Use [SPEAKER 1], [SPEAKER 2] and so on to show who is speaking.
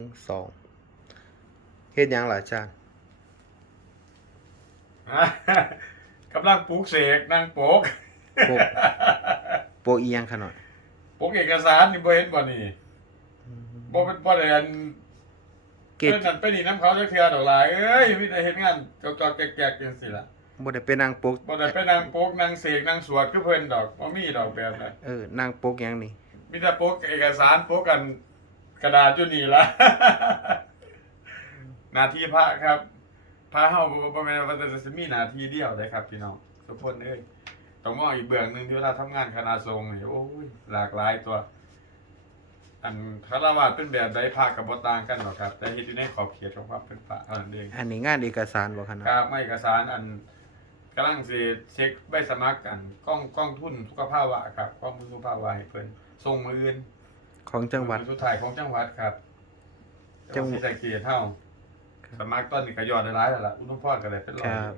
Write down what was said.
[SPEAKER 1] หนึ่งสองเฮ็ดหยังล่ะอาจารย์
[SPEAKER 2] กำลังปลูกเสกนั่งโปก
[SPEAKER 1] โปกโปะอีหยังขะหน่อย
[SPEAKER 2] ปลูกเอกสารนี่บ่เห็นบ่นี่บ่เป็นบ่ได้อัน
[SPEAKER 1] เก
[SPEAKER 2] เกิ
[SPEAKER 1] ต
[SPEAKER 2] ดนั่นไปนี่น้ำเขาจักเทื่อดอกหลายเอ้ยมีแต่เฮ็ดงานจอกๆแกกๆจังซี่ล่ะ
[SPEAKER 1] บ่ได้ไปนั่งโปก
[SPEAKER 2] บ่ได้ไปนั่งโปกนั่งเสกนั่งสวดคือเพิ่นดอกบ่มีดอกแบบนั้น
[SPEAKER 1] เออนั่งโปกหยังนี่
[SPEAKER 2] มีแต่โปกเอกสารโปกกัน กระดาษอยู่นี่ล่ะหน้าที่พระครับพระเฮาบ่บ่แม่นว่าแต่จะมีหน้าที่เดียวได้ครับพี่น้องทุกคนเอ้ยต้องมองอีกเบื้องหนึงที่เวลาทำงานคณะสงฆ์นี่โอ้ยหลากหลายตัว อันคารวะเป็นแบบใดพระก็บ่ต่างกันหรอกครับ แต่เฮ็ดอยู่ในขอบเขตของความเป็นพระเท่านั้นเอง
[SPEAKER 1] อันนี้งานเอกสารบ่ขะหน่อย
[SPEAKER 2] ครับไม่เอกสารอันกำลังสิเช็คใบสมัครกันกล้องกล้องทุนสุขภาพวะครับกล้องทุนสุขภาพวะให้เพิ่นส่งมืออื่น
[SPEAKER 1] ของจังหวัด
[SPEAKER 2] มือสุดท้ายของจังหวัดครับ
[SPEAKER 1] จั
[SPEAKER 2] จั
[SPEAKER 1] ง
[SPEAKER 2] ง
[SPEAKER 1] ห
[SPEAKER 2] ห
[SPEAKER 1] วั
[SPEAKER 2] วั
[SPEAKER 1] ด
[SPEAKER 2] ดศรีสะเกษเฮาสมัครตอนนี้ก็ยอดได้หลายแล้วล่ะอุดมพรก็ได้เป็นร้อ
[SPEAKER 1] ค
[SPEAKER 2] ย
[SPEAKER 1] รับ